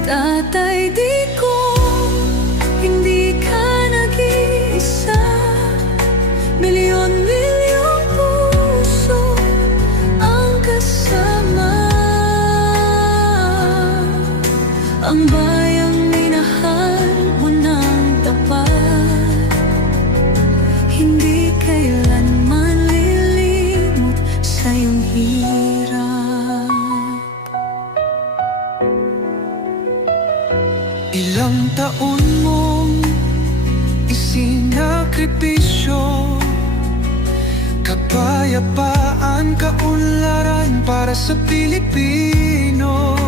Tatay, di ko, hindi ka nag-iisa. Milyon-milyong puso ang kasama. Ang bayang minahal mo ng tapat, hindi kailanman lilimot sa iyong hirap. Ilang taon mong isinakripisyo, kapayapaan, kaunlaran para sa Pilipino.